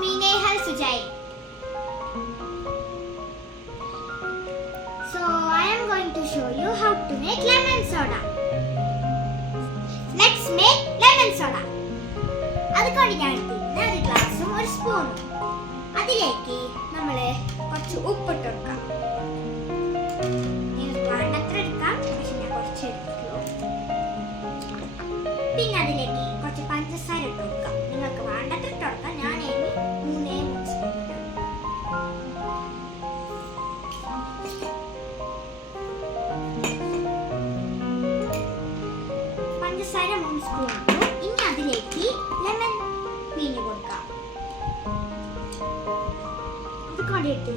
me Nehal Sujai. So I am going to show you how to make lemon soda. Let's make lemon soda. അതുകൊണ്ട് ഞാൻ എടുത്തിരുന്ന ഒരു ഗ്ലാസും ഒരു സ്പൂണും അതിലേക്ക് നമ്മൾ കുറച്ച് ഉപ്പിട്ട് കൊടുക്കാം. നിങ്ങൾക്ക് വേണ്ടത്ര എടുക്കാം, പക്ഷെ ഞാൻ കുറച്ച് എടുക്കുള്ളൂ. പിന്നെ അതിലേക്ക് കുറച്ച് പഞ്ചസാര ഇട്ട് കൊടുക്കാം. നിങ്ങൾക്ക് വേണ്ടത്ര ഇട്ട് കൊടുക്കാം. ഞാൻ 3 സ്പൂൺ പഞ്ചസാര 3 സ്പൂൺ ഇട്ടു. ഇനി അതിലേക്ക് ലെമൺ പിഴിഞ്ഞ് കൊടുക്കാം. അതുകൊണ്ട്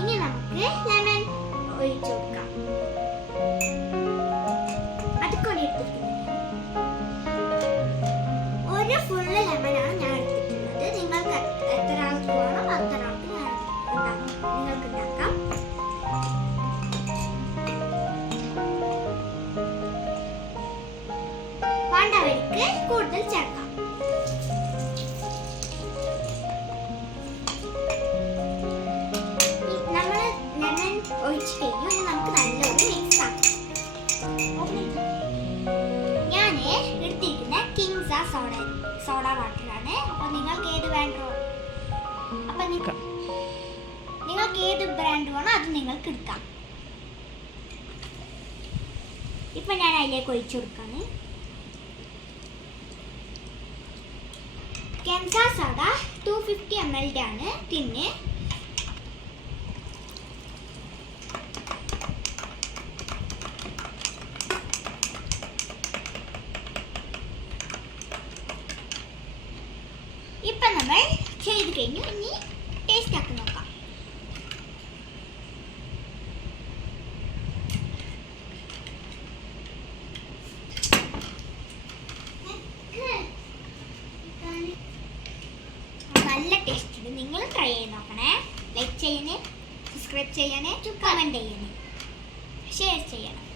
ഇനി നമുക്ക് ലെമൺ ഒഴിച്ചു കൊടുക്കാം. അതുകൊണ്ട് ഒരു ഫുള്ള് ലെമനാണ് ഞാൻ എടുത്തിട്ടുള്ളത്. നിങ്ങൾക്ക് എത്ര ആൾക്ക് വേണം അത്ര ആൾക്ക് നിങ്ങൾക്ക് ഉണ്ടാക്കാം. വേണ്ടവർക്ക് കൂടുതൽ ചേർക്കാം. നമ്മൾ ലെമൺ ഒഴിച്ച് കഴിഞ്ഞു. നമുക്ക് നല്ലൊരു മിക്സ് ആക്കാം. ഞാൻ എടുത്തിരിക്കുന്ന കിങ്സ സോഡ വാട്ടറാണ്. അപ്പൊ നിങ്ങൾക്ക് ഏത് ബ്രാൻഡ് വേണോ അത് നിങ്ങൾക്ക് എടുക്കാം. ഇപ്പൊ ഞാൻ അതിലേക്ക് ഒഴിച്ചു കൊടുക്കാണ്. കിങ്സ സോഡ 250 ml ആണ് ടിന്ന്. ഇപ്പൊ നമ്മൾ ചെയ്ത് കഴിഞ്ഞു. ഇനി ടേസ്റ്റ് ആക്കി നോക്കാം. നല്ല ടേസ്റ്റ് ഉണ്ട്. നിങ്ങൾ ട്രൈ ചെയ്ത് നോക്കണേ. ലൈക്ക് ചെയ്യണേ, സബ്സ്ക്രൈബ് ചെയ്യണേ, കമന്റ് ചെയ്യണേ, ഷെയർ ചെയ്യണം.